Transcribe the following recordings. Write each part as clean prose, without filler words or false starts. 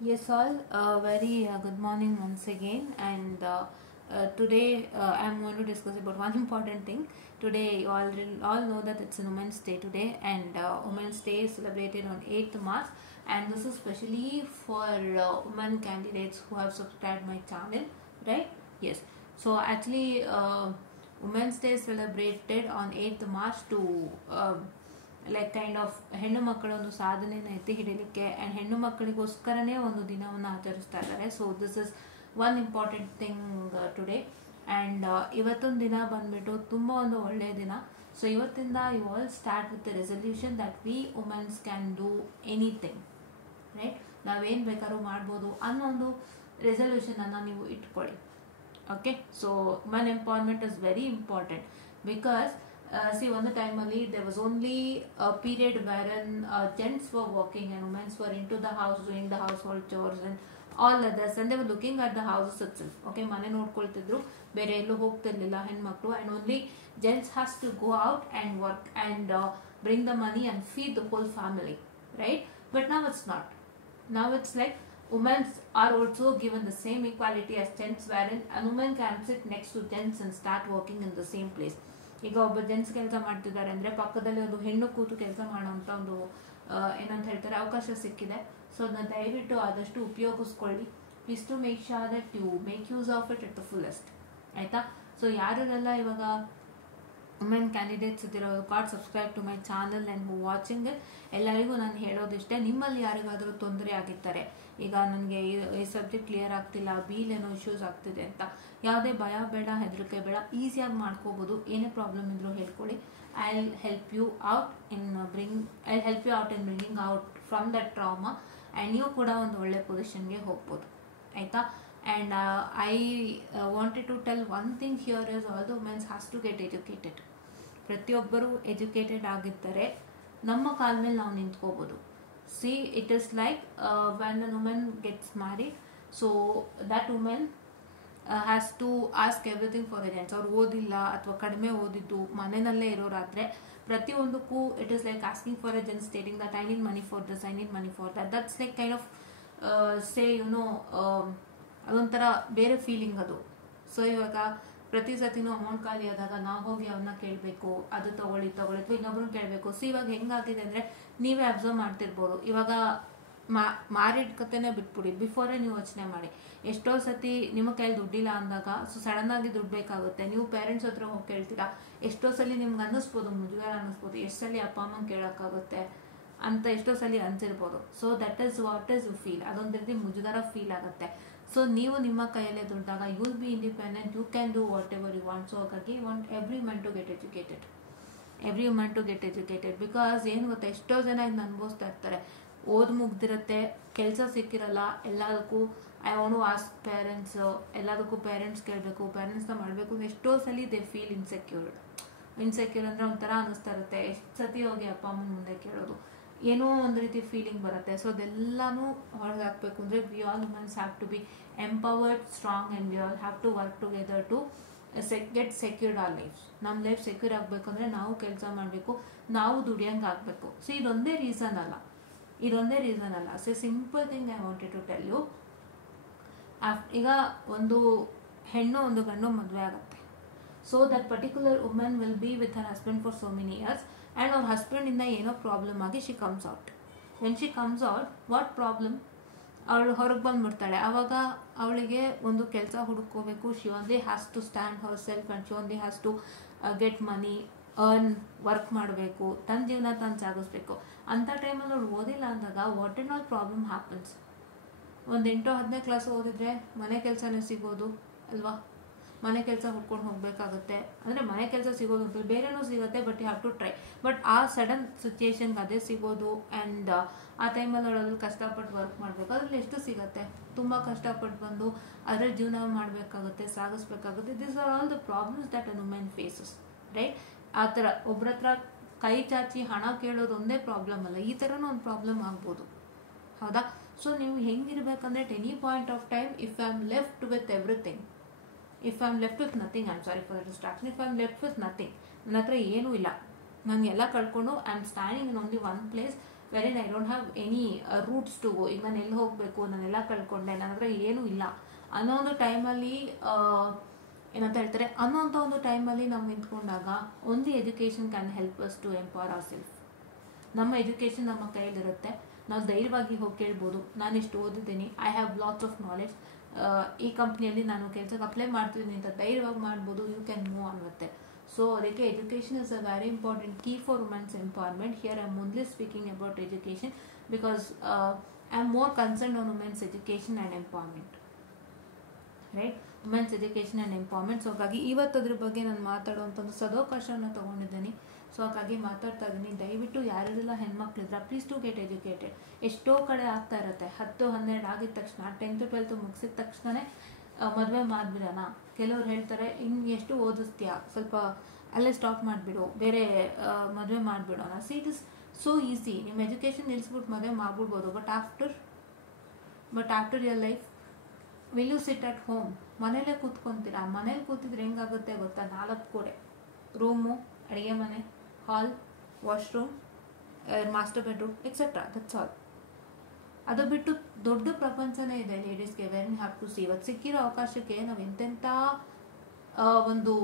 Yes, all. Very good morning once again. And today I'm going to discuss about one important thing. Today, you all know that it's a Women's Day today, and Women's Day is celebrated on 8th March. And this is especially for women candidates who have subscribed my channel, right? Yes. So actually, Women's Day is celebrated on 8th March to like kind of ಹೆಣ್ಣು ಮಕ್ಕಳ ಒಂದು ಸಾಧನೆಯನ್ನು ಎತ್ತಿ ಹಿಡಿಲಿಕ್ಕೆ and ಹೆಣ್ಣು ಮಕ್ಕಳಿಗೋಸ್ಕರನೇ ಒಂದು ದಿನವನ್ನು ಆಚರಿಸ್ತಾ ಇದ್ದಾರೆ. So this is one important thing today. And ಇವತ್ತೊಂದು ದಿನ ಬಂದ್ಬಿಟ್ಟು ತುಂಬ ಒಂದು ಒಳ್ಳೆಯ ದಿನ. ಸೊ ಇವತ್ತಿಂದ you all start with the resolution that we womens can do anything, right? ನಾವೇನು ಬೇಕಾದ್ರೂ ಮಾಡ್ಬೋದು ಅನ್ನೋ ಒಂದು ರೆಸಲ್ಯೂಷನನ್ನು ನೀವು ಇಟ್ಕೊಳ್ಳಿ. Okay, so women empowerment is very important because see, on the time only there was only a period wherein gents were working and women were into the house doing the household chores and all others, and they were looking at the houses itself. Okay, ಮನೆ ನೋಡ್ಕೊಳ್ತಿದ್ರು, ಬೇರೆ ಎಲ್ಲೂ ಹೋಗ್ತಿರ್ಲಿಲ್ಲ ಹೆಣ್ಮಕ್ಳು, and only gents has to go out and work and bring the money and feed the whole family, right? But now it's not. Now it's like women are also given the same equality as gents, wherein a woman can sit next to gents and start working in the same place. ಈಗ ಒಬ್ಬ gents ಕೆಲಸ ಮಾಡ್ತಿದ್ದಾರೆ ಅಂದರೆ ಪಕ್ಕದಲ್ಲಿ ಒಂದು ಹೆಣ್ಣು ಕೂತು ಕೆಲಸ ಮಾಡೋಂಥ ಒಂದು ಏನಂತ ಹೇಳ್ತಾರೆ ಅವಕಾಶ ಸಿಕ್ಕಿದೆ. ಸೊ ಅದನ್ನ ದಯವಿಟ್ಟು ಆದಷ್ಟು ಉಪಯೋಗಿಸ್ಕೊಳ್ಳಿ. Please to make sure that you make use of it the fullest, ಆಯಿತಾ? ಸೊ ಯಾರೆಲ್ಲ ಇವಾಗ ವುಮೆನ್ ಕ್ಯಾಂಡಿಡೇಟ್ಸ್ ಇದ್ದಿರೋ card subscribe to my channel and who watching it, ಎಲ್ಲರಿಗೂ ನಾನು ಹೇಳೋದಿಷ್ಟೇ, ನಿಮ್ಮಲ್ಲಿ ಯಾರಿಗಾದರೂ ತೊಂದರೆ ಆಗಿರ್ತಾರೆ, ಈಗ ನನಗೆ ಈ ಸಬ್ಜೆಕ್ಟ್ ಕ್ಲಿಯರ್ ಆಗ್ತಿಲ್ಲ, ಬಿಲ್ ಏನೋ ಇಶ್ಯೂಸ್ ಆಗ್ತಿದೆ ಅಂತ, ಯಾವುದೇ ಭಯ ಬೇಡ, ಹೆದರಿಕೆ ಬೇಡ, ಈಸಿಯಾಗಿ ಮಾಡ್ಕೋಬೋದು. ಏನೇ ಪ್ರಾಬ್ಲಮ್ ಇದ್ರೂ ಹೇಳ್ಕೊಳ್ಳಿ. I help you out in bringing out from that trauma, and ನೀವು ಕೂಡ ಒಂದು ಒಳ್ಳೆ ಪೊಸಿಷನ್ಗೆ ಹೋಗ್ಬೋದು, ಆಯಿತಾ? And I wanted to tell one thing here is all the womens has to get educated. ಪ್ರತಿಯೊಬ್ಬರು ಎಜುಕೇಟೆಡ್ ಆಗಿದ್ದರೆ ನಮ್ಮ ಕಾಲ ಮೇಲೆ ನಾವು ನಿಂತ್ಕೋಬೋದು. See, it is like when a woman gets married, so that woman has to ask everything for the gents. ಅವ್ರು ಓದಿಲ್ಲ ಅಥವಾ ಕಡಿಮೆ ಓದಿದ್ದು ಮನೆಯಲ್ಲೇ ಇರೋರಾದರೆ ಪ್ರತಿಯೊಂದಕ್ಕೂ it is like asking for a gent stating that I need money for this, I need money for that. That's like kind of say ಅದೊಂಥರ ಬೇರೆ ಫೀಲಿಂಗ್ ಅದು. ಸೊ ಇವಾಗ ಪ್ರತಿ ಸತಿನೂ ಅಮೌಂಟ್ ಖಾಲಿ ಆದಾಗ ನಾವು ಹೋಗಿ ಅವ್ರನ್ನ ಕೇಳಬೇಕು, ಅದು ತಗೊಳ್ಳಿ ಅಥವಾ ಇನ್ನೊಬ್ರನ್ನ ಕೇಳಬೇಕು. ಸೊ ಇವಾಗ ಹೆಂಗಾಗಿದೆ ಅಂದರೆ ನೀವೇ ಅಬ್ಸರ್ವ್ ಮಾಡ್ತಿರ್ಬೋದು, ಇವಾಗ ಮಾರಿಡ್ ಕತೆನೇ ಬಿಟ್ಬಿಡಿ, ಬಿಫೋರೇ ನೀವು ಯೋಚನೆ ಮಾಡಿ. ಎಷ್ಟೋ ಸತಿ ನಿಮ್ಮ ಕೈಲಿ ದುಡ್ಡಿಲ್ಲ ಅಂದಾಗ ಸೊ ಸಡನ್ನಾಗಿ ದುಡ್ಡು ಬೇಕಾಗುತ್ತೆ, ನೀವು ಪೇರೆಂಟ್ಸ್ ಹತ್ರ ಹೋಗಿ ಕೇಳ್ತೀರಾ. ಎಷ್ಟೋ ಸಲ ನಿಮ್ಗೆ ಅನ್ನಿಸ್ಬೋದು, ಮುಜುಗರ ಅನ್ನಿಸ್ಬೋದು, ಎಷ್ಟು ಸಲ ಅಪ್ಪ ಅಮ್ಮಂಗೆ ಕೇಳೋಕ್ಕಾಗುತ್ತೆ ಅಂತ ಎಷ್ಟೋ ಸಲ ಅನ್ಸಿರ್ಬೋದು. So that is what is you feel, ಅದೊಂದು ರೀತಿ ಮುಜುಗರ ಫೀಲ್ ಆಗುತ್ತೆ. ಸೊ ನೀವು ನಿಮ್ಮ ಕೈಯಲ್ಲೇ ದುಡ್ದಾಗ you will be independent, you can do what ever you want. So ಹಾಗಾಗಿ want every woman to get educated because ಏನು ಗೊತ್ತಾ, ಎಷ್ಟೋ ಜನ ಇದನ್ನ ಅನುಭವಿಸ್ತಾ ಇರ್ತಾರೆ. ಓದ್ ಮುಗ್ದಿರುತ್ತೆ, ಕೆಲಸ ಸಿಕ್ಕಿರಲ್ಲ, ಎಲ್ಲದಕ್ಕೂ I want to ask parents, ಎಲ್ಲದಕ್ಕೂ ಪೇರೆಂಟ್ಸ್ ಕೇಳಬೇಕು, ಪೇರೆಂಟ್ಸ್ನ ಮಾಡಬೇಕು. ಎಷ್ಟೋ ಸಲ ದೇ ಫೀಲ್ ಇನ್ಸೆಕ್ಯೂರ್ ಅಂದರೆ ಒಂಥರ ಅನ್ನಿಸ್ತಾ ಇರುತ್ತೆ. ಎಷ್ಟು ಸತಿ ಹೋಗಿ ಅಪ್ಪ ಅಮ್ಮನ ಮುಂದೆ ಕೇಳೋದು, ಏನೋ ಒಂದು ರೀತಿ ಫೀಲಿಂಗ್ ಬರುತ್ತೆ. ಸೊ ಅದೆಲ್ಲನೂ ಹೊರಗೆ ಹಾಕಬೇಕು ಅಂದರೆ we all womens have to be empowered, strong, and we all have to work together to get secured our lifes. ನಮ್ಮ ಲೈಫ್ ಸೆಕ್ಯೂರ್ ಆಗಬೇಕಂದ್ರೆ ನಾವು ಕೆಲಸ ಮಾಡಬೇಕು, ನಾವು ದುಡಿಯಂಗೆ ಆಗಬೇಕು. ಸೊ ಇದೊಂದೇ ರೀಸನ್ ಅಲ್ಲ. So simple thing I wanted to tell you. ಈಗ ಒಂದು ಹೆಣ್ಣು ಒಂದು ಗಂಡು ಮದುವೆ ಆಗುತ್ತೆ. So that particular woman will be with her husband for so many years, and ಅವ್ರ ಹಸ್ಬೆಂಡಿಂದ ಏನೋ ಪ್ರಾಬ್ಲಮ್ ಆಗಿ she comes out. When she comes out, what problem? ಅವಳು ಹೊರಗೆ ಬಂದ್ಬಿಡ್ತಾಳೆ. ಆವಾಗ ಅವಳಿಗೆ ಒಂದು ಕೆಲಸ ಹುಡುಕೋಬೇಕು. She only has to stand herself and she only has to get money, earn, work ಮಾಡಬೇಕು, ತನ್ನ ಜೀವನ ತಾನು ಸಾಗಿಸ್ಬೇಕು. ಅಂಥ ಟೈಮಲ್ಲಿ ಅವಳು ಓದಿಲ್ಲ ಅಂದಾಗ what and all problem happens. ಒಂದು 8-10 ಕ್ಲಾಸ್ ಓದಿದ್ರೆ ಮನೆ ಕೆಲಸನೇ ಸಿಗೋದು ಅಲ್ವಾ? ಮನೆ ಕೆಲಸ ಹುಡ್ಕೊಂಡು ಹೋಗಬೇಕಾಗುತ್ತೆ. ಅಂದರೆ ಮನೆ ಕೆಲಸ ಸಿಗೋದು ಅಂತ ಬೇರೆನೂ ಸಿಗುತ್ತೆ, but you have to try. But ಆ ಸಡನ್ ಸಿಚುಯೇಷನ್ಗೆ ಅದೇ ಸಿಗೋದು, ಆ್ಯಂಡ್ ಆ ಟೈಮಲ್ಲಿ ಅವಳಲ್ಲಿ ಕಷ್ಟಪಟ್ಟು ವರ್ಕ್ ಮಾಡಬೇಕು. ಅದರಲ್ಲಿ ಎಷ್ಟು ಸಿಗುತ್ತೆ? ತುಂಬ ಕಷ್ಟಪಟ್ಟು ಬಂದು ಅದರ ಜೀವನ ಮಾಡಬೇಕಾಗುತ್ತೆ, ಸಾಗಿಸ್ಬೇಕಾಗುತ್ತೆ. This are all the problems that an women faces, right? ಆ ಥರ ಒಬ್ಬರ ಹತ್ರ ಕೈ ಚಾಚಿ ಹಣ ಕೇಳೋದು ಒಂದೇ ಪ್ರಾಬ್ಲಮ್ ಅಲ್ಲ, ಈ ಥರನೂ ಒಂದು ಪ್ರಾಬ್ಲಮ್ ಆಗ್ಬೋದು, ಹೌದಾ? ಸೊ ನೀವು ಹೆಂಗಿರ್ಬೇಕಂದ್ರೆ at any point of time, if I'm left with everything, if I'm left with nothing, I'm sorry for the distraction, if I'm left with nothing, ನನ್ನ ಹತ್ರ ಏನೂ ಇಲ್ಲ, ನನಗೆಲ್ಲ ಕಳ್ಕೊಂಡು I am standing in only one place very I don't have any routes to go. ಈಗ ನಾನು ಎಲ್ಲಿ ಹೋಗಬೇಕು, ನಾನೆಲ್ಲ ಕಳ್ಕೊಂಡೆ, ನನ್ನ ಹತ್ರ ಏನೂ ಇಲ್ಲ ಅನ್ನೋ ಒಂದು ಟೈಮಲ್ಲಿ ಏನಂತ ಹೇಳ್ತಾರೆ, ಅನ್ನೋಂಥ ಒಂದು ಟೈಮಲ್ಲಿ ನಾವು ನಿಂತ್ಕೊಂಡಾಗ only education can help us to empower our self. ನಮ್ಮ ಎಜುಕೇಷನ್ ನಮ್ಮ ಕೈಯಲ್ಲಿರುತ್ತೆ, ನಾವು ಧೈರ್ಯವಾಗಿ ಹೋಗಿ ಕೇಳ್ಬೋದು, ನಾನು ಇಷ್ಟು ಓದಿದ್ದೀನಿ, I have lots of knowledge, ಈ ಕಂಪ್ನಿಯಲ್ಲಿ ನಾನು ಕೆಲಸಕ್ಕೆ ಅಪ್ಲೈ ಮಾಡ್ತಿದ್ದೀನಿ ಅಂತ ಧೈರ್ಯವಾಗಿ ಮಾಡ್ಬೋದು. ಯು ಕ್ಯಾನ್ ಮೂವ್ ಆಗುತ್ತೆ. ಸೊ ಅದಕ್ಕೆ education is a very important key for womens empowerment. Here I am only speaking about education because I am more concern on womens education and empowerment, right? Womens education and empowerment. So ಹಾಗಾಗಿ ಇವತ್ತು ಅದ್ರ ಬಗ್ಗೆ ನಾನು ಮಾತಾಡುವಂಥ ಒಂದು ಸದವಕಾಶವನ್ನು ತೊಗೊಂಡಿದ್ದೀನಿ. So ಹಾಗಾಗಿ ಮಾತಾಡ್ತಾ ಇದ್ದೀನಿ. ದಯವಿಟ್ಟು ಯಾರೆಲ್ಲ ಹೆಣ್ಮಕ್ಳಿದ್ರ ಪ್ಲೀಸ್ ಟು ಗೆಟ್ ಎಜುಕೇಟೆಡ್. ಎಷ್ಟೋ ಕಡೆ ಆಗ್ತಾ ಇರುತ್ತೆ, 10-12 ಆಗಿದ ತಕ್ಷಣ 10th 12th ಮುಗಿಸಿದ ತಕ್ಷಣವೇ ಮದುವೆ ಮಾಡಿಬಿಡೋಣ. ಕೆಲವ್ರು ಹೇಳ್ತಾರೆ ಇನ್ನು ಎಷ್ಟು ಓದಿಸ್ತೀಯಾ, ಸ್ವಲ್ಪ ಅಲ್ಲೇ ಸ್ಟಾಪ್ ಮಾಡಿಬಿಡು, ಬೇರೆ ಮದುವೆ ಮಾಡಿಬಿಡೋಣ. See it is so easy. ನಿಮ್ಮ ಎಜುಕೇಷನ್ ನಿಲ್ಲಿಸ್ಬಿಟ್ಟು ಮದುವೆ ಮಾಡ್ಬಿಡ್ಬೋದು, but after your life will you sit at home? ಮನೇಲೇ ಕೂತ್ಕೊಂತೀರಾ? ಮನೇಲಿ ಕೂತಿದ್ರೆ ಹೆಂಗಾಗುತ್ತೆ ಗೊತ್ತಾ? 4 ಗೋಡೆ, ರೂಮು, ಅಡುಗೆ ಮನೆ, hall, washroom, master bedroom etcetera, that's all. ಅದು ಬಿಟ್ಟು ದೊಡ್ಡ ಪ್ರಪಂಚನೇ ಇದೆ ಲೇಡೀಸ್ಗೆ. Very have to see. ಇವತ್ತು ಸಿಕ್ಕಿರೋ ಅವಕಾಶಕ್ಕೆ ನಾವು ಎಂತೆಂಥ ಒಂದು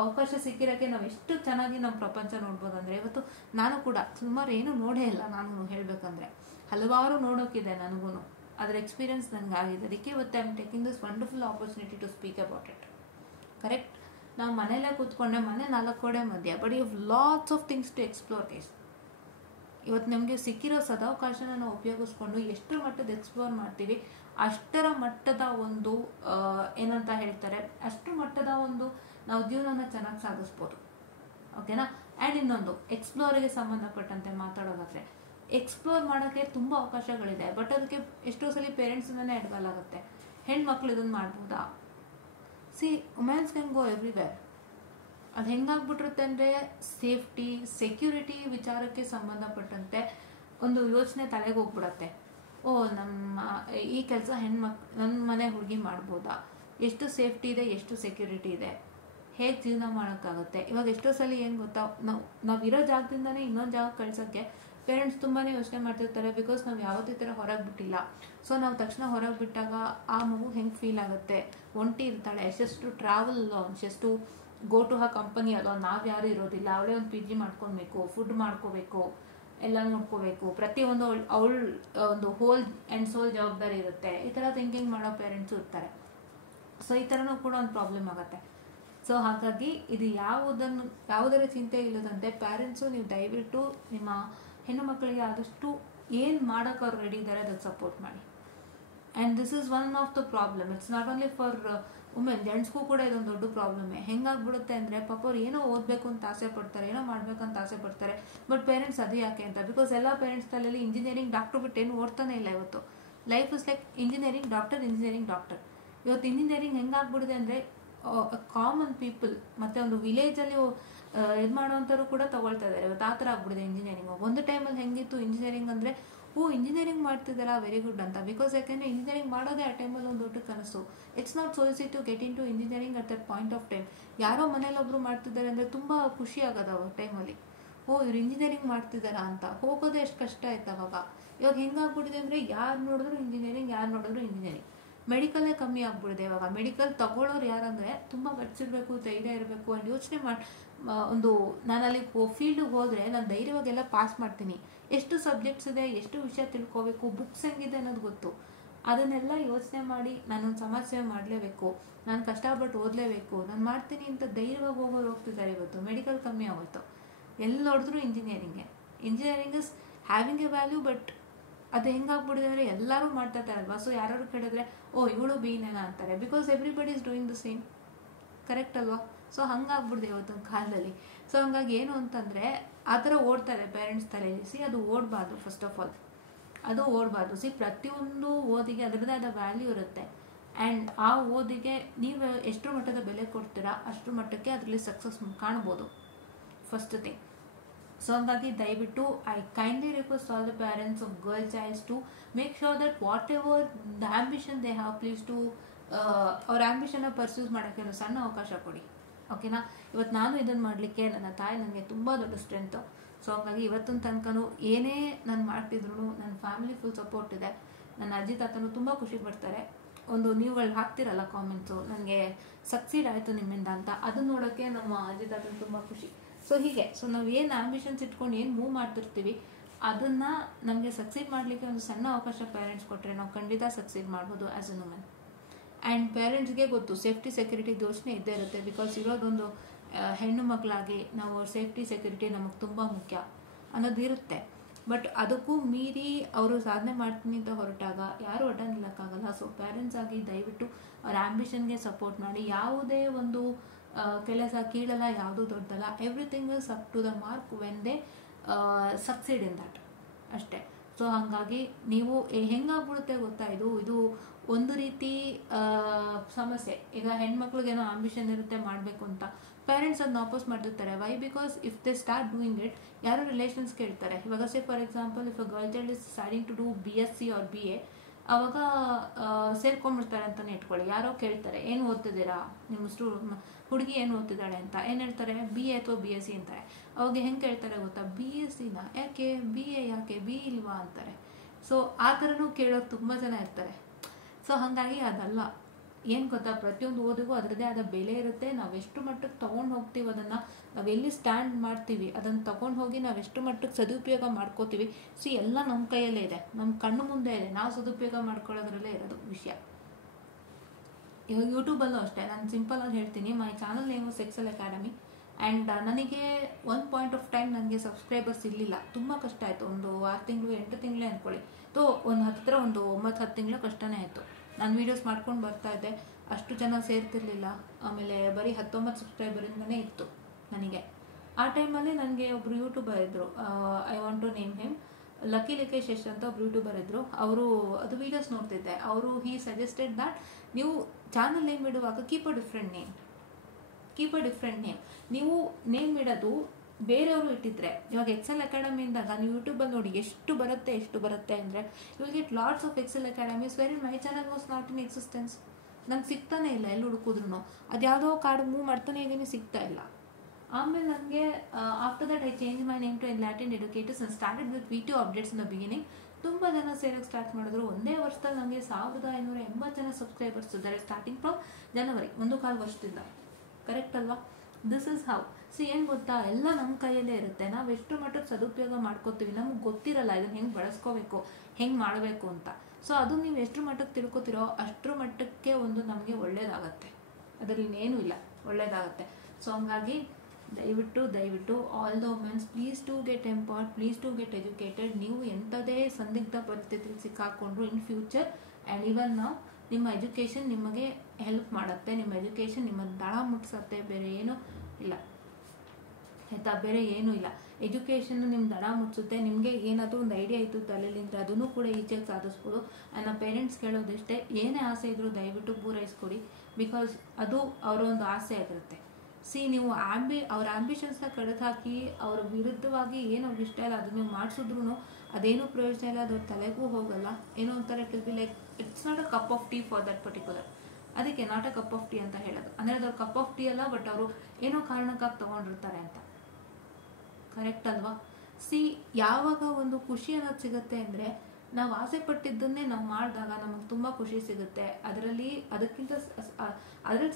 ಅವಕಾಶ ಸಿಕ್ಕಿರೋಕ್ಕೆ ನಾವು ಎಷ್ಟು ಚೆನ್ನಾಗಿ ನಮ್ಮ ಪ್ರಪಂಚ ನೋಡ್ಬೋದು ಅಂದರೆ, ಇವತ್ತು ನಾನು ಕೂಡ ಸುಮಾರು ಏನೂ ನೋಡೇ ಇಲ್ಲ. ನಾನು ಹೇಳಬೇಕಂದ್ರೆ ಹಲವಾರು ನೋಡೋಕ್ಕಿದೆ ನನಗೂ, ಅದರ ಎಕ್ಸ್ಪೀರಿಯನ್ಸ್ ನನಗೆ ಆಗಿದೆ. ಅದಕ್ಕೆ ಇವತ್ತು I am taking this wonderful opportunity to speak about it. Correct? ನಾವು ಮನೇಲೇ ಕೂತ್ಕೊಂಡೆ, ಮನೆ 4 ಗೋಡೆ ಮಧ್ಯ, but you have lots of things to explore guys. ಇವತ್ತು ನಮಗೆ ಸಿಕ್ಕಿರೋ ಸದಾವಕಾಶನ ನಾವು ಉಪಯೋಗಿಸ್ಕೊಂಡು ಎಷ್ಟು ಮಟ್ಟದ ಎಕ್ಸ್ಪ್ಲೋರ್ ಮಾಡ್ತೀವಿ, ಅಷ್ಟರ ಮಟ್ಟದ ಒಂದು ಏನಂತ ಹೇಳ್ತಾರೆ, ಅಷ್ಟು ಮಟ್ಟದ ಒಂದು ನಾವು ಜೀವನನ ಚೆನ್ನಾಗಿ ಸಾಗಿಸ್ಬೋದು. ಓಕೆನಾ? ಆ್ಯಂಡ್ ಇನ್ನೊಂದು ಎಕ್ಸ್ಪ್ಲೋರಿಗೆ ಸಂಬಂಧಪಟ್ಟಂತೆ ಮಾತಾಡೋದಾದರೆ, ಎಕ್ಸ್ಪ್ಲೋರ್ ಮಾಡೋಕ್ಕೆ ತುಂಬ ಅವಕಾಶಗಳಿದೆ, ಬಟ್ ಅದಕ್ಕೆ ಎಷ್ಟೋ ಸಲ ಪೇರೆಂಟ್ಸ್ನೇ ಎಡಗಲಾಗುತ್ತೆ. ಹೆಣ್ಮಕ್ಳು ಇದನ್ನು ಮಾಡ್ಬೋದಾ? See, womens can go everywhere. ಅದು ಹೆಂಗಾಗ್ಬಿಟ್ಟಿರುತ್ತೆ ಅಂದರೆ, ಸೇಫ್ಟಿ, ಸೆಕ್ಯೂರಿಟಿ ವಿಚಾರಕ್ಕೆ ಸಂಬಂಧಪಟ್ಟಂತೆ ಒಂದು ಯೋಚನೆ ತಲೆಗೆ ಹೋಗ್ಬಿಡತ್ತೆ. ನಮ್ಮ ಈ ಕೆಲಸ ನನ್ನ ಮನೆ ಹುಡುಗಿ ಮಾಡ್ಬೋದಾ? ಎಷ್ಟು ಸೇಫ್ಟಿ ಇದೆ, ಎಷ್ಟು ಸೆಕ್ಯೂರಿಟಿ ಇದೆ, ಹೇಗೆ ಜೀವನ ಮಾಡೋಕ್ಕಾಗುತ್ತೆ? ಇವಾಗ ಎಷ್ಟೋ ಸಲ ಏನು ಗೊತ್ತಾ, ನಾವು ಇರೋ ಜಾಗದಿಂದನೇ ಇನ್ನೊಂದು ಜಾಗ ಕಳ್ಸೋಕ್ಕೆ ಪೇರೆಂಟ್ಸ್ ತುಂಬಾ ಯೋಚನೆ ಮಾಡ್ತಿರ್ತಾರೆ. ಬಿಕಾಸ್ ನಾವು ಯಾವತ್ತೂ ಥರ ಹೊರಗೆ ಬಿಟ್ಟಿಲ್ಲ. ಸೊ ನಾವು ತಕ್ಷಣ ಹೊರಗೆ ಬಿಟ್ಟಾಗ ಆ ಮಗು ಹೆಂಗೆ ಫೀಲ್ ಆಗುತ್ತೆ? ಒಂಟಿ ಇರ್ತಾಳೆ, ಎಷ್ಟೆಷ್ಟು ಟ್ರಾವೆಲ್, ಎಷ್ಟು ಗೋ ಟು ಹರ್ ಕಂಪನಿ ಅಲ್ಲ, ನಾವು ಯಾರು ಇರೋದಿಲ್ಲ, ಅವಳೇ ಒಂದು PG ಮಾಡ್ಕೊಬೇಕು, ಫುಡ್ ಮಾಡ್ಕೋಬೇಕು, ಎಲ್ಲ ನೋಡ್ಕೋಬೇಕು, ಪ್ರತಿಯೊಂದು ಅವಳ ಒಂದು ಹೋಲ್ ಆ್ಯಂಡ್ ಸೋಲ್ ಜವಾಬ್ದಾರಿ ಇರುತ್ತೆ. ಈ ಥರ ಥಿಂಕಿಂಗ್ ಮಾಡೋ ಪೇರೆಂಟ್ಸು ಇರ್ತಾರೆ. ಸೊ ಈ ಥರನೂ ಕೂಡ ಒಂದು ಪ್ರಾಬ್ಲಮ್ ಆಗುತ್ತೆ. ಸೊ ಹಾಗಾಗಿ ಇದು ಯಾವುದರ ಚಿಂತೆ ಇಲ್ಲದಂತೆ ಪೇರೆಂಟ್ಸು ನೀವು ದಯವಿಟ್ಟು ನಿಮ್ಮ ಹೆಣ್ಣು ಮಕ್ಕಳಿಗೆ ಆದಷ್ಟು ಏನು ಮಾಡೋಕ್ಕೆ ಅವ್ರು ರೆಡಿ ಇದ್ದಾರೆ ಅದಕ್ಕೆ ಸಪೋರ್ಟ್ ಮಾಡಿ. And this is one of the problem. It's not only for women, ಜೆಂಟ್ಸ್ಗೂ ಕೂಡ ಇದೊಂದು ದೊಡ್ಡ ಪ್ರಾಬ್ಲಮ್ಮೆ. ಹೆಂಗಾಗ್ಬಿಡುತ್ತೆ ಅಂದರೆ, ಪಾಪ ಅವ್ರು ಏನೋ ಓದಬೇಕು ಅಂತ ಆಸೆ ಪಡ್ತಾರೆ, ಏನೋ ಮಾಡ್ಬೇಕಂತ ಆಸೆ ಪಡ್ತಾರೆ, ಬಟ್ ಪೇರೆಂಟ್ಸ್ ಅದು ಯಾಕೆ ಅಂತ. ಬಿಕಾಸ್ ಎಲ್ಲ ಪೇರೆಂಟ್ಸ್ ತಲೆಯಲ್ಲಿ ಇಂಜಿನಿಯರಿಂಗ್, ಡಾಕ್ಟರ್ ಬಿಟ್ಟು ಏನು ಓಡ್ತಾನೆ ಇಲ್ಲ. ಇವತ್ತು life is like engineering doctor. ಇವತ್ತು ಇಂಜಿನಿಯರಿಂಗ್ ಹೆಂಗಾಗ್ಬಿಡಿದೆ ಅಂದರೆ, ಕಾಮನ್ ಪೀಪಲ್ ಮತ್ತು ಒಂದು ವಿಲೇಜಲ್ಲಿ ಇದು ಮಾಡೋವಂಥವ್ರು ಕೂಡ ತೊಗೊಳ್ತಾ ಇದ್ದಾರೆ. ಇವತ್ತು ಆ ಥರ ಆಗ್ಬಿಡಿದೆ ಇಂಜಿನಿಯರಿಂಗ್. ಒಂದು ಟೈಮಲ್ಲಿ ಹೆಂಗಿತ್ತು ಇಂಜಿನಿಯರಿಂಗ್ ಅಂದರೆ, ಇಂಜಿನಿಯರಿಂಗ್ ಮಾಡ್ತಿದ್ದಾರಾ, ವೆರಿ ಗುಡ್ ಅಂತ. ಬಿಕಾಸ್ ಯಾಕೆಂದರೆ ಇಂಜಿನಿಯರಿಂಗ್ ಮಾಡೋದೇ ಆ ಟೈಮಲ್ಲಿ ಒಂದು ದೊಡ್ಡ ಕನಸು. It's not so easy to get into engineering at that point of time. ಯಾರೋ ಮನೇಲಿ ಒಬ್ಬರು ಮಾಡ್ತಿದ್ದಾರೆ ಅಂದರೆ ತುಂಬ ಖುಷಿ ಆಗೋದು ಆ ಟೈಮಲ್ಲಿ. ಇವ್ರು ಇಂಜಿನಿಯರಿಂಗ್ ಮಾಡ್ತಿದ್ದಾರಾ ಅಂತ ಹೋಗೋದೇ ಎಷ್ಟು ಕಷ್ಟ ಆಯ್ತು ಅವಾಗ. ಇವಾಗ ಹೆಂಗಾಗ್ಬಿಟ್ಟಿದೆ ಅಂದರೆ, ಯಾರು ನೋಡಿದ್ರು ಇಂಜಿನಿಯರಿಂಗ್. ಮೆಡಿಕಲ್ಲೇ ಕಮ್ಮಿ ಆಗ್ಬಿಡಿದೆ ಇವಾಗ. ಮೆಡಿಕಲ್ ತಗೊಳ್ಳೋರು ಯಾರಂದರೆ ತುಂಬ ಗಟ್ಸಿರ್ಬೇಕು, ಧೈರ್ಯ ಇರಬೇಕು. ಆ್ಯಂಡ್ ಯೋಚನೆ ಮಾಡಿ ನಾನಲ್ಲಿ ಫೀಲ್ಡಿಗೆ ಹೋದರೆ ನಾನು ಧೈರ್ಯವಾಗೆಲ್ಲ ಪಾಸ್ ಮಾಡ್ತೀನಿ. ಎಷ್ಟು ಸಬ್ಜೆಕ್ಟ್ಸ್ ಇದೆ, ಎಷ್ಟು ವಿಷಯ ತಿಳ್ಕೋಬೇಕು, ಬುಕ್ಸ್ ಹೆಂಗಿದೆ ಅನ್ನೋದು ಗೊತ್ತು. ಅದನ್ನೆಲ್ಲ ಯೋಚನೆ ಮಾಡಿ ನಾನೊಂದು ಸಮಾಜ ಸೇವೆ ಮಾಡಲೇಬೇಕು, ನಾನು ಕಷ್ಟಪಟ್ಟು ಓದಲೇಬೇಕು, ನಾನು ಮಾಡ್ತೀನಿ ಅಂತ ಧೈರ್ಯವಾಗಿ ಹೋಗ್ತಿದ್ದಾರೆ. ಇವತ್ತು ಮೆಡಿಕಲ್ ಕಮ್ಮಿ ಆಗೋಯ್ತು, ಎಲ್ಲಿ ನೋಡಿದ್ರು engineering is having A value. But ಅದು ಹೆಂಗಾಗ್ಬಿಡಿದೆ ಅಂದರೆ, ಎಲ್ಲರೂ ಮಾಡ್ತಾ ಇರ್ತಾರಲ್ವಾ. ಸೊ ಯಾರು ಕೇಳಿದ್ರೆ ಇವಳು ಬೀನೇನ ಅಂತಾರೆ. Because everybody is doing the same. Correct ಅಲ್ವಾ? ಸೊ ಹಂಗಾಗ್ಬಿಡಿದೆ ಇವತ್ತೊಂದು ಕಾಲದಲ್ಲಿ. ಸೊ ಹಂಗಾಗಿ ಏನು ಅಂತಂದರೆ, ಆ ಥರ ಓಡ್ತಾರೆ ಪೇರೆಂಟ್ಸ್ ತಲೆಯಲ್ಲಿ. ಅದು ಓಡಬಾರ್ದು. ಫಸ್ಟ್ ಆಫ್ ಆಲ್ ಅದು ಓಡಬಾರ್ದು. ಪ್ರತಿಯೊಂದು ಓದಿಗೆ ಅದರದ್ದೇ ಆದ ವ್ಯಾಲ್ಯೂ ಇರುತ್ತೆ. ಆ್ಯಂಡ್ ಆ ಓದಿಗೆ ನೀವು ಎಷ್ಟು ಮಟ್ಟದ ಬೆಲೆ ಕೊಡ್ತೀರಾ ಅಷ್ಟು ಮಟ್ಟಕ್ಕೆ ಅದರಲ್ಲಿ ಸಕ್ಸಸ್ ಕಾಣ್ಬೋದು, ಫಸ್ಟ್ ಥಿಂಗ್. ಸೊ ಹಂಗಾಗಿ ದಯವಿಟ್ಟು I kindly request all the parents of girl childs to make sure that whatever the ambition they have, please to ಅವ್ರ ಆಂಬಿಷನ್ನ ಪರ್ಸ್ಯೂಸ್ ಮಾಡೋಕ್ಕೆ ಸಣ್ಣ ಅವಕಾಶ ಕೊಡಿ. ಓಕೆನಾ? ಇವತ್ತು ನಾನು ಇದನ್ನು ಮಾಡಲಿಕ್ಕೆ ನನ್ನ ತಾಯಿ ನನಗೆ ತುಂಬ ದೊಡ್ಡ ಸ್ಟ್ರೆಂತು. ಸೊ ಹಾಗಾಗಿ ಇವತ್ತಿನ ತನಕನೂ ಏನೇ ನಾನು ಮಾಡ್ತಿದ್ರು ನನ್ನ ಫ್ಯಾಮಿಲಿ ಫುಲ್ ಸಪೋರ್ಟ್ ಇದೆ. ನನ್ನ ಅಜ್ಜಿ ತಾತನೂ ತುಂಬ ಖುಷಿ ಪಡ್ತಾರೆ. ಒಂದು ನೀವುಗಳು ಹಾಕ್ತಿರಲ್ಲ ಕಾಮೆಂಟ್ಸು, ನನಗೆ ಸಕ್ಸೀಡ್ ಆಯಿತು ನಿಮ್ಮಿಂದ ಅಂತ, ಅದನ್ನ ನೋಡೋಕ್ಕೆ ನಮ್ಮ ಅಜ್ಜಿ ತಾತನ ತುಂಬ ಖುಷಿ. ಸೊ ಹೀಗೆ ನಾವು ಏನು ಆಂಬಿಷನ್ಸ್ ಇಟ್ಕೊಂಡು ಏನು ಮೂವ್ ಮಾಡ್ತಿರ್ತೀವಿ ಅದನ್ನು ನಮಗೆ ಸಕ್ಸೀಡ್ ಮಾಡಲಿಕ್ಕೆ ಒಂದು ಸಣ್ಣ ಅವಕಾಶ ಪೇರೆಂಟ್ಸ್ ಕೊಟ್ಟರೆ ನಾವು ಖಂಡಿತ ಸಕ್ಸೀಡ್ ಮಾಡ್ಬೋದು ಆ್ಯಸ್ ಎ ವುಮನ್. ಆ್ಯಂಡ್ ಪೇರೆಂಟ್ಸ್ಗೆ ಗೊತ್ತು ಸೇಫ್ಟಿ ಸೆಕ್ಯೂರಿಟಿ ಯೋಚನೆ ಇದ್ದೇ ಇರುತ್ತೆ. ಬಿಕಾಸ್ ಇರೋದೊಂದು ಹೆಣ್ಣು ಮಕ್ಕಳಾಗಿ ನಾವು ಸೇಫ್ಟಿ ಸೆಕ್ಯೂರಿಟಿ ನಮಗೆ ತುಂಬ ಮುಖ್ಯ ಅನ್ನೋದಿರುತ್ತೆ. ಬಟ್ ಅದಕ್ಕೂ ಮೀರಿ ಅವರು ಸಾಧನೆ ಮಾಡ್ತೀನಿ ಅಂತ ಹೊರಟಾಗ ಯಾರು ಅಡ್ಡ ನಿಲ್ಲಕ್ಕಾಗಲ್ಲ. ಸೊ ಪೇರೆಂಟ್ಸ್ ಆಗಿ ದಯವಿಟ್ಟು ಅವ್ರ ಆಂಬಿಷನ್ಗೆ ಸಪೋರ್ಟ್ ಮಾಡಿ. ಯಾವುದೇ ಒಂದು ಕೆಲಸ ಕೀಳಲ್ಲ, ಯಾವುದೂ ದೊಡ್ಡದಲ್ಲ. Everything is up to the mark when they succeed in that ಅಷ್ಟೇ. ಸೊ ಹಾಗಾಗಿ ನೀವು ಹೆಂಗಾಗ್ಬಿಡುತ್ತೆ ಗೊತ್ತಾ, ಇದು ಒಂದು ರೀತಿ ಸಮಸ್ಯೆ. ಈಗ ಹೆಣ್ಮಕ್ಳಿಗೇನೋ ಆಂಬಿಷನ್ ಇರುತ್ತೆ ಮಾಡಬೇಕು ಅಂತ, ಪೇರೆಂಟ್ಸ್ ಅದನ್ನ ವಾಪಸ್ ಮಾಡ್ತಿರ್ತಾರೆ. Why? Because if they start doing it, ಯಾರೋ ರಿಲೇಷನ್ಸ್ ಕೇಳ್ತಾರೆ. ಇವಾಗ say for example, if a girl child is starting to do BSc or BA, ಅವಾಗ ಸೇರ್ಕೊಂಡ್ಬಿಡ್ತಾರೆ ಅಂತಲೇ ಇಟ್ಕೊಳ್ಳಿ. ಯಾರೋ ಕೇಳ್ತಾರೆ ಏನು ಓದ್ತಿದ್ದೀರಾ, ನಿಮ್ಮ ಹುಡುಗಿ ಏನು ಓದ್ತಿದ್ದಾಳೆ ಅಂತ. ಏನು ಹೇಳ್ತಾರೆ? BA ಅಥವಾ BSc ಅಂತಾರೆ. ಅವಾಗ ಹೆಂಗೆ ಕೇಳ್ತಾರೆ ಗೊತ್ತಾ? BScನ ಯಾಕೆ, BA ಯಾಕೆ, B ಇಲ್ವಾ ಅಂತಾರೆ. ಸೊ ಆ ಥರನೂ ಕೇಳೋರು ತುಂಬ ಜನ ಇರ್ತಾರೆ. ಸೊ ಹಾಗಾಗಿ ಅದಲ್ಲ. ಏನು ಗೊತ್ತಾ, ಪ್ರತಿಯೊಂದು ಓದಿಗೂ ಅದರದ್ದೇ ಆದ ಬೆಲೆ ಇರುತ್ತೆ. ನಾವೆಷ್ಟು ಮಟ್ಟಕ್ಕೆ ತೊಗೊಂಡು ಹೋಗ್ತೀವಿ, ಅದನ್ನು ನಾವೆಲ್ಲಿ ಸ್ಟ್ಯಾಂಡ್ ಮಾಡ್ತೀವಿ, ಅದನ್ನು ತೊಗೊಂಡು ಹೋಗಿ ನಾವೆಷ್ಟು ಮಟ್ಟಕ್ಕೆ ಸದುಪಯೋಗ ಮಾಡ್ಕೋತೀವಿ. ಸೊ ಎಲ್ಲ ನಮ್ಮ ಕೈಯಲ್ಲೇ ಇದೆ, ನಮ್ಮ ಕಣ್ಣು ಮುಂದೆ ಇದೆ. ನಾವು ಸದುಪಯೋಗ ಮಾಡ್ಕೊಳ್ಳೋದ್ರಲ್ಲೇ ಇರೋದು ವಿಷಯ. ಇವಾಗ ಯೂಟ್ಯೂಬಲ್ಲೂ ಅಷ್ಟೇ. ನಾನು ಸಿಂಪಲಾಗಿ ಹೇಳ್ತೀನಿ, my channel name Excel Academy. And ನನಗೆ ಒಂದು ಪಾಯಿಂಟ್ ಆಫ್ ಟೈಮ್ ನನಗೆ ಸಬ್ಸ್ಕ್ರೈಬರ್ಸ್ ಇರಲಿಲ್ಲ. ತುಂಬ ಕಷ್ಟ ಆಯಿತು. ಒಂದು 6 ತಿಂಗಳು 8 ತಿಂಗಳೇ ಅಂದ್ಕೊಳ್ಳಿ. ಒಂದು 9-10 ತಿಂಗಳು ಕಷ್ಟನೇ ಆಯಿತು. ನಾನು ವೀಡಿಯೋಸ್ ಮಾಡ್ಕೊಂಡು ಬರ್ತಾಯಿದ್ದೆ, ಅಷ್ಟು ಜನ ಸೇರ್ತಿರ್ಲಿಲ್ಲ. ಆಮೇಲೆ ಬರೀ 19 ಸಬ್ಸ್ಕ್ರೈಬರಿಂದನೇ ಇತ್ತು ನನಗೆ. ಆ ಟೈಮಲ್ಲಿ ನನಗೆ ಒಬ್ಬರು ಯೂಟ್ಯೂಬರ್ ಇದ್ದರು, I want to name him, Lucky ಲಿಕೇಶ್ ಅಂತ ಒಬ್ರು ಯೂಟ್ಯೂಬರ್ ಇದ್ದರು. ಅವರು ಅದು ವೀಡಿಯೋಸ್ ನೋಡ್ತಿದ್ದೆ. ಅವರು ಹೀ ಸಜೆಸ್ಟೆಡ್ ದಟ್ ನೀವು ಚಾನಲ್ ನೇಮ್ ಇಡುವಾಗ ಕೀಪ್ ಅ ಡಿಫ್ರೆಂಟ್ ನೇಮ್. ನೀವು ನೇಮ್ ಇಡೋದು ಬೇರೆಯವರು ಇಟ್ಟಿದ್ರೆ, ಇವಾಗ ಎಕ್ಸೆಲ್ ಅಕಾಡೆಮಿ ಅಂದಾಗ ನೀವು ಯೂಟ್ಯೂಬಲ್ಲಿ ನೋಡಿ ಎಷ್ಟು ಬರುತ್ತೆ ಅಂದರೆ, you will get lots of excel academies where in my channel was not in existence. ನಂಗೆ ಸಿಗ್ತಾನೆ ಇಲ್ಲ ಎಲ್ಲಿ ಹುಡುಕಿದ್ರು. ಅದು ಯಾವುದೋ ಕಾರ್ಡ್ ಮೂವ್ ಮಾಡ್ತಾನೆ ಇದ್ದೀನಿ, ಸಿಗ್ತಾ ಇಲ್ಲ. ಆಮೇಲೆ ನನಗೆ after that I change my name to enlightened educators and started with video updates in the beginning. ತುಂಬ ಜನ ಸೇರೋಕ್ಕೆ ಸ್ಟಾರ್ಟ್ ಮಾಡಿದ್ರು. ಒಂದೇ ವರ್ಷದಲ್ಲಿ ನನಗೆ 1580 ಜನ ಸಬ್ಸ್ಕ್ರೈಬರ್ಸ್ ಇದ್ದಾರೆ, ಸ್ಟಾರ್ಟಿಂಗ್ ಫ್ರಮ್ ಜನವರಿ, 1.25 ವರ್ಷದಿಂದ. ಕರೆಕ್ಟ್ ಅಲ್ವಾ? This is how. ಏನು ಗೊತ್ತಾ, ಎಲ್ಲ ನಮ್ಮ ಕೈಯಲ್ಲೇ ಇರುತ್ತೆ. ನಾವು ಎಷ್ಟು ಮಟ್ಟಕ್ಕೆ ಸದುಪಯೋಗ ಮಾಡ್ಕೋತೀವಿ, ನಮ್ಗೆ ಗೊತ್ತಿರಲ್ಲ ಇದನ್ನು ಹೆಂಗೆ ಬಳಸ್ಕೋಬೇಕು, ಹೆಂಗೆ ಮಾಡಬೇಕು ಅಂತ. ಸೊ ಅದು ನೀವು ಎಷ್ಟು ಮಟ್ಟಕ್ಕೆ ತಿಳ್ಕೊತೀರೋ ಅಷ್ಟರ ಮಟ್ಟಕ್ಕೆ ಒಂದು ನಮಗೆ ಒಳ್ಳೇದಾಗತ್ತೆ. ಅದರಲ್ಲಿ ಇನ್ನೇನು ಇಲ್ಲ, ಒಳ್ಳೇದಾಗತ್ತೆ. ಸೊ ಹಂಗಾಗಿ ದಯವಿಟ್ಟು all the womens, please to get empowered, please to get educated. ನೀವು ಎಂಥದೇ ಸಂದಿಗ್ಧ ಪರಿಸ್ಥಿತಿಗೆ ಸಿಕ್ಕಾಕೊಂಡ್ರು ಇನ್ ಫ್ಯೂಚರ್ ಆ್ಯಂಡ್ ಇವನ್ ನಾವು, ನಿಮ್ಮ ಎಜುಕೇಷನ್ ನಿಮಗೆ ಹೆಲ್ಪ್ ಮಾಡುತ್ತೆ. ನಿಮ್ಮ ಎಜುಕೇಷನ್ ನಿಮ್ಮ ದಳ ಮುಟ್ಸತ್ತೆ, ಬೇರೆ ಏನೂ ಇಲ್ಲ ಆಯಿತಾ? ಬೇರೆ ಏನೂ ಇಲ್ಲ. ಎಜುಕೇಷನ್ನು ನಿಮ್ಮ ದಡ ಮುಟ್ಸುತ್ತೆ. ನಿಮಗೆ ಏನಾದರೂ ಒಂದು ಐಡಿಯಾ ಇತ್ತು ತಲೆಯಲ್ಲಿಂದರೆ ಅದನ್ನು ಕೂಡ ಈಚೆಗೆ ಸಾಧಿಸ್ಬೋದು. ನಮ್ಮ ಪೇರೆಂಟ್ಸ್ ಕೇಳೋದಿಷ್ಟೇ, ಏನೇ ಆಸೆ ಇದ್ದರೂ ದಯವಿಟ್ಟು ಪೂರೈಸ್ಕೊಡಿ. ಬಿಕಾಸ್ ಅದು ಅವರ ಒಂದು ಆಸೆ ಆಗಿರುತ್ತೆ. ನೀವು ಅವ್ರ ಆಂಬಿಷನ್ಸ್ನ ಕಡಿದು ಹಾಕಿ ಅವ್ರ ವಿರುದ್ಧವಾಗಿ ಏನು ಅವ್ರಿಗೆ ಇಷ್ಟ ಇಲ್ಲ ಅದನ್ನು ನೀವು ಮಾಡಿಸಿದ್ರು ಅದೇನೂ ಪ್ರಯೋಜನ ಇಲ್ಲ, ಅದು ತಲೆಗೂ ಹೋಗಲ್ಲ. ಏನೋ ಒಂಥರ it will be like it's not a cup of tea for that particular. ಅದಕ್ಕೆ not a cup of tea ಅಂತ ಹೇಳೋದು. ಅಂದರೆ ಅದು ಕಪ್ ಆಫ್ ಟೀ ಅಲ್ಲ, ಬಟ್ ಅವರು ಏನೋ ಕಾರಣಕ್ಕಾಗಿ ತೊಗೊಂಡಿರ್ತಾರೆ ಅಂತ. ಕರೆಕ್ಟ್ ಅಲ್ವಾ? ಯಾವಾಗ ಒಂದು ಖುಷಿ ಅನ್ನೋದು ಸಿಗುತ್ತೆ ಅಂದರೆ, ನಾವು ಆಸೆ ಪಟ್ಟಿದ್ದನ್ನೇ ನಾವು ಮಾಡಿದಾಗ ನಮಗೆ ತುಂಬ ಖುಷಿ ಸಿಗುತ್ತೆ. ಅದರಲ್ಲಿ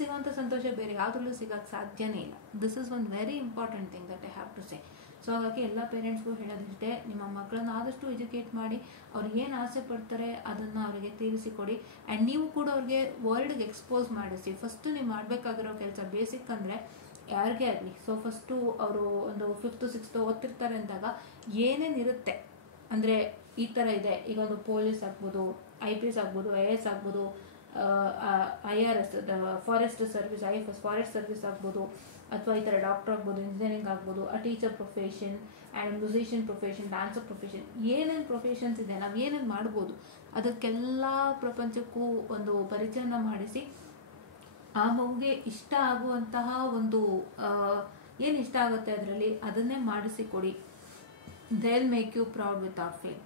ಸಿಗೋಂಥ ಸಂತೋಷ ಬೇರೆ ಯಾವುದ್ರಲ್ಲೂ ಸಿಗೋಕ್ಕೆ ಸಾಧ್ಯನೇ ಇಲ್ಲ. This is one very important thing that I have to say. So ಹಾಗಾಗಿ ಎಲ್ಲ ಪೇರೆಂಟ್ಸ್ಗೂ ಹೇಳೋದಿಷ್ಟೇ, ನಿಮ್ಮ ಮಕ್ಕಳನ್ನ ಆದಷ್ಟು ಎಜುಕೇಟ್ ಮಾಡಿ, ಅವ್ರಿಗೆ ಏನು ಆಸೆ ಪಡ್ತಾರೆ ಅದನ್ನು ಅವರಿಗೆ ತೀರಿಸಿಕೊಡಿ. ಆ್ಯಂಡ್ ನೀವು ಕೂಡ ಅವ್ರಿಗೆ ವರ್ಲ್ಡ್ಗೆ ಎಕ್ಸ್ಪೋಸ್ ಮಾಡಿಸಿ. ಫಸ್ಟು ನೀವು ಮಾಡಬೇಕಾಗಿರೋ ಕೆಲಸ ಬೇಸಿಕ್ ಅಂದರೆ ಯಾರಿಗೇ ಆಗಲಿ. ಸೊ ಫಸ್ಟು ಅವರು ಒಂದು 5th 6th ಓದ್ತಿರ್ತಾರೆ ಅಂದಾಗ ಏನೇನಿರುತ್ತೆ ಅಂದರೆ ಈ ಥರ ಇದೆ. ಈಗ ಒಂದು ಪೊಲೀಸ್ ಆಗ್ಬೋದು, IPS ಆಗ್ಬೋದು, IAS ಆಗ್ಬೋದು, IRS forest service, IFS forest service ಆಗ್ಬೋದು, ಅಥವಾ ಈ ಥರ ಡಾಕ್ಟರ್ ಆಗ್ಬೋದು, ಇಂಜಿನಿಯರಿಂಗ್ ಆಗ್ಬೋದು, teacher profession and musician profession, dancer profession, ಏನೇನು ಪ್ರೊಫೆಷನ್ಸ್ ಇದೆ, ನಾವು ಏನೇನು ಮಾಡ್ಬೋದು ಅದಕ್ಕೆಲ್ಲ ಪ್ರಪಂಚಕ್ಕೂ ಒಂದು ಪರಿಚಯನ ಮಾಡಿಸಿ, ಆ ಮಗುಗೆ ಇಷ್ಟ ಆಗುವಂತಹ ಒಂದು ಏನು ಇಷ್ಟ ಆಗುತ್ತೆ ಅದರಲ್ಲಿ ಅದನ್ನೇ ಮಾಡಿಸಿಕೊಡಿ. They will make you proud without fail.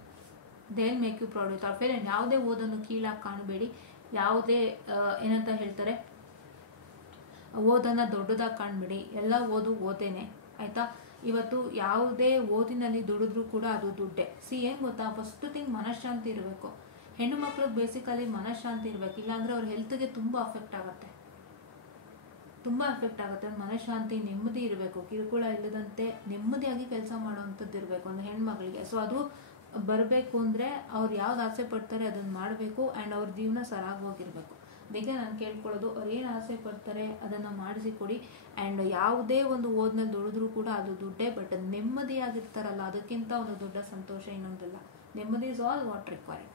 And ಯಾವುದೇ ಓದನ್ನು ಕೀಳಾಗಿ ಕಾಣಬೇಡಿ. ಯಾವುದೇ ಏನಂತ ಹೇಳ್ತಾರೆ, ಓದನ್ನು ದೊಡ್ಡದಾಗಿ ಕಾಣಬೇಡಿ. ಎಲ್ಲ ಓದೇನೆ ಆಯಿತಾ? ಇವತ್ತು ಯಾವುದೇ ಓದಿನಲ್ಲಿ ದುಡಿದ್ರೂ ಕೂಡ ಅದು ದುಡ್ಡೇ. ಏನು ಗೊತ್ತಾ, ಫಸ್ಟ್ ಥಿಂಗ್ ಮನಃಶಾಂತಿ ಇರಬೇಕು. ಹೆಣ್ಣು ಮಕ್ಳಿಗೆ ಬೇಸಿಕಲಿ ಮನಃಶಾಂತಿ ಇರಬೇಕು, ಇಲ್ಲಾಂದರೆ ಅವ್ರ ಹೆಲ್ತ್ಗೆ ತುಂಬ ಅಫೆಕ್ಟ್ ಆಗುತ್ತೆ. ಮನಃಶಾಂತಿ, ನೆಮ್ಮದಿ ಇರಬೇಕು, ಕಿರುಕುಳ ಇಲ್ಲದಂತೆ ನೆಮ್ಮದಿಯಾಗಿ ಕೆಲಸ ಮಾಡೋವಂಥದ್ದು ಇರಬೇಕು ಒಂದು ಹೆಣ್ಮಗಳಿಗೆ. ಸೊ ಅದು ಬರಬೇಕು ಅಂದರೆ ಅವ್ರು ಯಾವ್ದು ಆಸೆ ಪಡ್ತಾರೆ ಅದನ್ನು ಮಾಡಬೇಕು ಆ್ಯಂಡ್ ಅವ್ರ ಜೀವನ ಸರಾಗವಾಗಿರಬೇಕು. ಅದಕ್ಕೆ ನಾನು ಕೇಳ್ಕೊಳ್ಳೋದು, ಅವ್ರು ಏನು ಆಸೆ ಪಡ್ತಾರೆ ಅದನ್ನು ಮಾಡಿಸಿಕೊಡಿ. ಆ್ಯಂಡ್ ಯಾವುದೇ ಒಂದು ಓದ್ನಲ್ಲಿ ದುಡಿದ್ರೂ ಕೂಡ ಅದು ದುಡ್ಡೇ. ಬಟ್ ನೆಮ್ಮದಿಯಾಗಿರ್ತಾರಲ್ಲ, ಅದಕ್ಕಿಂತ ಒಂದು ದೊಡ್ಡ ಸಂತೋಷ ಇನ್ನೊಂದಿಲ್ಲ. ನೆಮ್ಮದಿ is all what required,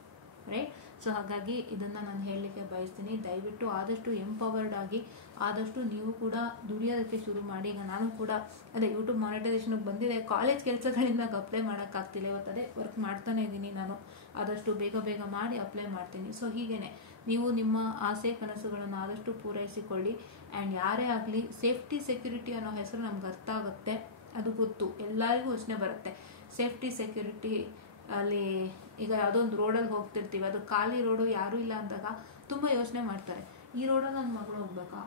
right? So ಹಾಗಾಗಿ ಇದನ್ನು ನಾನು ಹೇಳಲಿಕ್ಕೆ ಬಯಸ್ತೀನಿ. ದಯವಿಟ್ಟು ಆದಷ್ಟು ಎಂಪವರ್ಡ್ ಆಗಿ, ಆದಷ್ಟು ನೀವು ಕೂಡ ದುಡಿಯೋದಕ್ಕೆ ಶುರು ಮಾಡಿ. ಈಗ ನಾನು ಕೂಡ ಅದೇ ಯೂಟ್ಯೂಬ್ ಮಾನಿಟೈಸೇಷನ್ಗೆ ಬಂದಿದೆ, ಕಾಲೇಜ್ ಕೆಲಸಗಳಿಂದ ಅಪ್ಲೈ ಮಾಡೋಕ್ಕಾಗ್ತಿಲ್ಲ. ಇವತ್ತು ಅದೇ ವರ್ಕ್ ಮಾಡ್ತಾನೆ ಇದ್ದೀನಿ ನಾನು. ಆದಷ್ಟು ಬೇಗ ಮಾಡಿ ಅಪ್ಲೈ ಮಾಡ್ತೀನಿ. ಸೊ ಹೀಗೇ ನೀವು ನಿಮ್ಮ ಆಸೆ ಕನಸುಗಳನ್ನು ಆದಷ್ಟು ಪೂರೈಸಿಕೊಳ್ಳಿ. ಆ್ಯಂಡ್ ಯಾರೇ ಆಗಲಿ, ಸೇಫ್ಟಿ ಸೆಕ್ಯೂರಿಟಿ ಅನ್ನೋ ಹೆಸರು ನಮ್ಗೆ ಅರ್ಥ ಆಗುತ್ತೆ, ಅದು ಗೊತ್ತು, ಎಲ್ಲರಿಗೂ ಯೋಚನೆ ಬರುತ್ತೆ. ಸೇಫ್ಟಿ ಸೆಕ್ಯೂರಿಟಿ ಅಲ್ಲಿ ಈಗ ಯಾವುದೋ ಒಂದು ರೋಡಲ್ಲಿ ಹೋಗ್ತಿರ್ತೀವಿ, ಅದು ಖಾಲಿ ರೋಡು, ಯಾರೂ ಇಲ್ಲ ಅಂದಾಗ ತುಂಬ ಯೋಚನೆ ಮಾಡ್ತಾರೆ. ಈ ರೋಡಲ್ಲಿ ನನ್ನ ಮಗಳು ಹೋಗ್ಬೇಕಾ,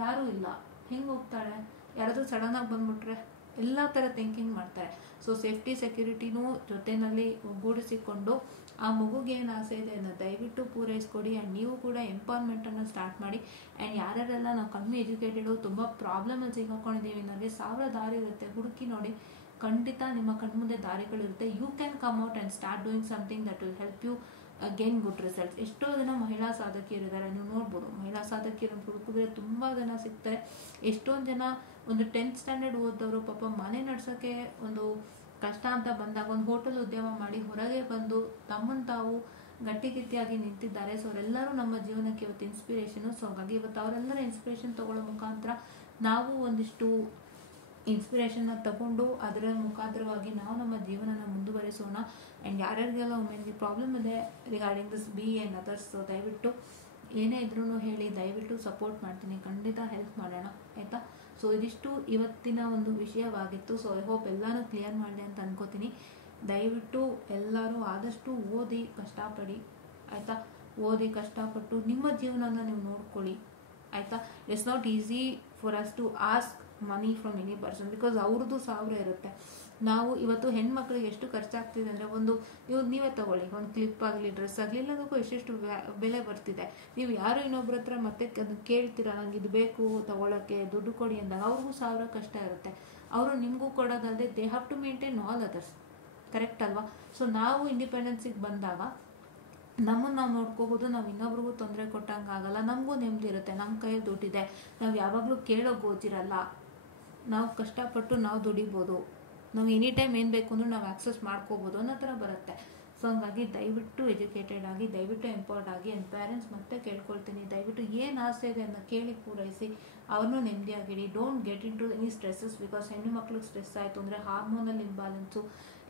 ಯಾರೂ ಇಲ್ಲ, ಹೆಂಗೆ ಹೋಗ್ತಾಳೆ, ಯಾರಾದರೂ ಸಡನ್ನಾಗಿ ಬಂದ್ಬಿಟ್ರೆ, ಎಲ್ಲ ಥರ ಥಿಂಕಿಂಗ್ ಮಾಡ್ತಾರೆ. ಸೊ ಸೇಫ್ಟಿ ಸೆಕ್ಯೂರಿಟಿನೂ ಜೊತೆಯಲ್ಲಿ ಒಗ್ಗೂಡಿಸಿಕೊಂಡು ಆ ಮಗುಗೆ ಏನು ಆಸೆ ಇದೆ ಅದನ್ನು ದಯವಿಟ್ಟು ಪೂರೈಸ್ಕೊಡಿ. ಆ್ಯಂಡ್ ನೀವು ಕೂಡ ಎಂಪವರ್ಮೆಂಟನ್ನು ಸ್ಟಾರ್ಟ್ ಮಾಡಿ. ಆ್ಯಂಡ್ ಯಾರ್ಯಾರೆಲ್ಲ ನಾವು ಕಮ್ಮಿ ಎಜುಕೇಟೆಡು, ತುಂಬ ಪ್ರಾಬ್ಲಮಲ್ಲಿ ಸಿಗಾಕೊಂಡಿದ್ದೀವಿ, ನನಗೆ 1000 ದಾರಿ ಇರುತ್ತೆ, ಹುಡುಕಿ ನೋಡಿ, ಖಂಡಿತ ನಿಮ್ಮ ಕಣ್ಮುಂದೆ ದಾರಿಗಳಿರುತ್ತೆ. You can come out and start doing something that will help you gain good results. ಎಷ್ಟೋ ಜನ ಮಹಿಳಾ ಸಾಧಕಿಯರಿದ್ದಾರೆ, ನೀವು ನೋಡ್ಬೋದು. ಮಹಿಳಾ ಸಾಧಕಿಯರನ್ನು ಹುಡುಕಿದ್ರೆ ತುಂಬ ಜನ ಸಿಗ್ತಾರೆ. ಎಷ್ಟೊಂದು ಜನ ಒಂದು 10th ಸ್ಟ್ಯಾಂಡರ್ಡ್ ಓದಿದವರು ಪಾಪ ಮನೆ ನಡೆಸೋಕ್ಕೆ ಒಂದು ಕಷ್ಟ ಅಂತ ಬಂದಾಗ ಒಂದು ಹೋಟೆಲ್ ಉದ್ಯಮ ಮಾಡಿ ಹೊರಗೆ ಬಂದು ತಮ್ಮನ್ನು ತಾವು ಗಟ್ಟಿಗಿಟ್ಟಿಯಾಗಿ ನಿಂತಿದ್ದಾರೆ. ಸೊ ಅವರೆಲ್ಲರೂ ನಮ್ಮ ಜೀವನಕ್ಕೆ ಇವತ್ತು ಇನ್ಸ್ಪಿರೇಷನು. ಸೊ ಹಾಗಾಗಿ ಇವತ್ತು ಅವರೆಲ್ಲರ ಇನ್ಸ್ಪಿರೇಷನ್ ತಗೊಳ್ಳೋ ಮುಖಾಂತರ ನಾವು ಒಂದಿಷ್ಟು ಇನ್ಸ್ಪಿರೇಷನ್ನ ತಗೊಂಡು ಅದರ ಮುಖಾಂತರವಾಗಿ ನಾವು ನಮ್ಮ ಜೀವನನ ಮುಂದುವರಿಸೋಣ. ಆ್ಯಂಡ್ ಯಾರ್ಯಾರಿಗೆಲ್ಲ ವುಮೆನ್ಗೆ ಪ್ರಾಬ್ಲಮ್ ಇದೆ regarding this B and others, so ದಯವಿಟ್ಟು ಏನೇ ಇದ್ರೂ ಹೇಳಿ, ದಯವಿಟ್ಟು ಸಪೋರ್ಟ್ ಮಾಡ್ತೀನಿ, ಖಂಡಿತ ಹೆಲ್ಪ್ ಮಾಡೋಣ, ಆಯಿತಾ? ಸೊ ಇದಿಷ್ಟು ಇವತ್ತಿನ ಒಂದು ವಿಷಯವಾಗಿತ್ತು. ಸೊ ಐ ಹೋಪ್ ಎಲ್ಲನೂ ಕ್ಲಿಯರ್ ಮಾಡಿದೆ ಅಂತ ಅನ್ಕೋತೀನಿ. ದಯವಿಟ್ಟು ಎಲ್ಲರೂ ಆದಷ್ಟು ಓದಿ ಕಷ್ಟಪಡಿ, ಆಯಿತಾ? ಓದಿ ಕಷ್ಟಪಟ್ಟು ನಿಮ್ಮ ಜೀವನನ ನೀವು ನೋಡ್ಕೊಳ್ಳಿ, ಆಯಿತಾ? It's not easy for us to ask money from any person, because ಅವ್ರದ್ದು 1000 ಇರುತ್ತೆ. ನಾವು ಇವತ್ತು ಹೆಣ್ಮಕ್ಳಿಗೆ ಎಷ್ಟು ಖರ್ಚಾಗ್ತಿದೆ ಅಂದರೆ, ಒಂದು ನೀವೇ ತಗೊಳ್ಳಿ, ಒಂದು ಕ್ಲಿಪ್ ಆಗಲಿ, ಡ್ರೆಸ್ ಆಗಲಿ, ಎಲ್ಲದಕ್ಕೂ ಎಷ್ಟೆಷ್ಟು ಬೆಲೆ ಬರ್ತಿದೆ. ನೀವು ಯಾರು ಇನ್ನೊಬ್ರ ಹತ್ರ ಮತ್ತೆ ಅದು ಕೇಳ್ತೀರಾ, ನಂಗೆ ಇದು ಬೇಕು ತಗೊಳ್ಳೋಕ್ಕೆ ದುಡ್ಡು ಕೊಡಿ ಅಂದಾಗ ಅವ್ರಿಗೂ 1000 ಕಷ್ಟ ಇರುತ್ತೆ. ಅವರು ನಿಮಗೂ ಕೊಡೋದಲ್ಲದೆ they have to maintain all others, correct ಅಲ್ವಾ? ಸೊ ನಾವು ಇಂಡಿಪೆಂಡೆನ್ಸಿಗೆ ಬಂದಾಗ ನಮ್ಮನ್ನು ನಾವು ನೋಡ್ಕೋಬೋದು, ನಾವು ಇನ್ನೊಬ್ರಿಗೂ ತೊಂದರೆ ಕೊಟ್ಟಂಗೆ ಆಗಲ್ಲ, ನಮಗೂ ನೆಮ್ಮದಿ ಇರುತ್ತೆ, ನಮ್ಮ ಕೈಯಲ್ಲಿ ದುಡ್ಡಿದೆ, ನಾವು ಯಾವಾಗಲೂ ಕೇಳೋ ಗೋಜಿರಲ್ಲ, ನಾವು ಕಷ್ಟಪಟ್ಟು ನಾವು ದುಡಿಬೋದು, ನಾವು ಎನಿ ಟೈಮ್ ಏನು ಬೇಕು ಅಂದ್ರೂ ನಾವು ಆಕ್ಸೆಸ್ ಮಾಡ್ಕೋಬೋದು ಅನ್ನೋ ಥರ ಬರುತ್ತೆ. ಸೊ ಹಂಗಾಗಿ ದಯವಿಟ್ಟು ಎಜುಕೇಟೆಡ್ ಆಗಿ, ದಯವಿಟ್ಟು ಎಂಪವರ್ಡ್ ಆಗಿ. ಆ್ಯಂಡ್ ಪೇರೆಂಟ್ಸ್ ಮತ್ತೆ ಕೇಳ್ಕೊಳ್ತೀನಿ, ದಯವಿಟ್ಟು ಏನು ಆಸೆ ಇದೆ ಅದನ್ನ ಕೇಳಿ ಪೂರೈಸಿ, ಅವ್ರನ್ನೂ ನೆಮ್ಮದಿಯಾಗಿಡಿ. Don't get into any stresses, because ಹೆಣ್ಣು ಮಕ್ಳಿಗೆ ಸ್ಟ್ರೆಸ್ ಆಯಿತು ಅಂದರೆ ಹಾರ್ಮೋನಲ್ ಇಂಬ್ಯಾಲೆನ್ಸು,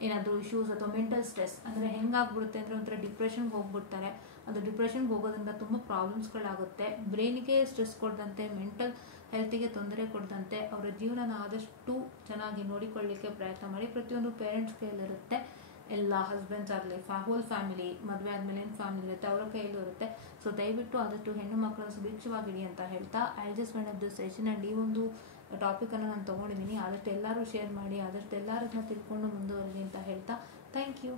ಏನಾದರೂ ಇಶ್ಯೂಸ್ ಅಥವಾ ಮೆಂಟಲ್ ಸ್ಟ್ರೆಸ್ ಅಂದರೆ ಹೆಂಗಾಗ್ಬಿಡುತ್ತೆ ಅಂದರೆ ಒಂಥರ ಡಿಪ್ರೆಷನ್ಗೆ ಹೋಗ್ಬಿಡ್ತಾರೆ. ಅದು ಡಿಪ್ರೆಷನ್ಗೆ ಹೋಗೋದ್ರಿಂದ ತುಂಬ ಪ್ರಾಬ್ಲಮ್ಸ್ಗಳಾಗುತ್ತೆ. ಬ್ರೈನಿಗೆ ಸ್ಟ್ರೆಸ್ ಕೊಡದಂತೆ, ಮೆಂಟಲ್ ಹೆಲ್ತಿಗೆ ತೊಂದರೆ ಕೊಡದಂತೆ ಅವರ ಜೀವನನ ಆದಷ್ಟು ಚೆನ್ನಾಗಿ ನೋಡಿಕೊಳ್ಳಲಿಕ್ಕೆ ಪ್ರಯತ್ನ ಮಾಡಿ. ಪ್ರತಿಯೊಂದು ಪೇರೆಂಟ್ಸ್ ಕೈಯಲ್ಲಿರುತ್ತೆ, ಎಲ್ಲ ಹಸ್ಬೆಂಡ್ಸ್ ಆಗಲಿ, ಹೋಲ್ ಫ್ಯಾಮಿಲಿ, ಮದುವೆ ಆದಮೇಲೆ ಏನು ಫ್ಯಾಮಿಲಿ ಇರುತ್ತೆ ಅವರ ಕೈಯಲ್ಲೂ ಇರುತ್ತೆ. ಸೊ ದಯವಿಟ್ಟು ಆದಷ್ಟು ಹೆಣ್ಣು ಮಕ್ಕಳನ್ನು ಸುಭಿಕ್ಷವಾಗಿಡಿ ಅಂತ ಹೇಳ್ತಾ, I just mind of this session. And ಈ ಒಂದು ಟಾಪಿಕನ್ನು ನಾನು ತೊಗೊಂಡಿದ್ದೀನಿ, ಆದಷ್ಟು ಎಲ್ಲರೂ ಶೇರ್ ಮಾಡಿ, ಆದಷ್ಟು ಎಲ್ಲರೂ ತಿಳ್ಕೊಂಡು ಮುಂದುವರಿರಿ ಅಂತ ಹೇಳ್ತಾ, ಥ್ಯಾಂಕ್ ಯು.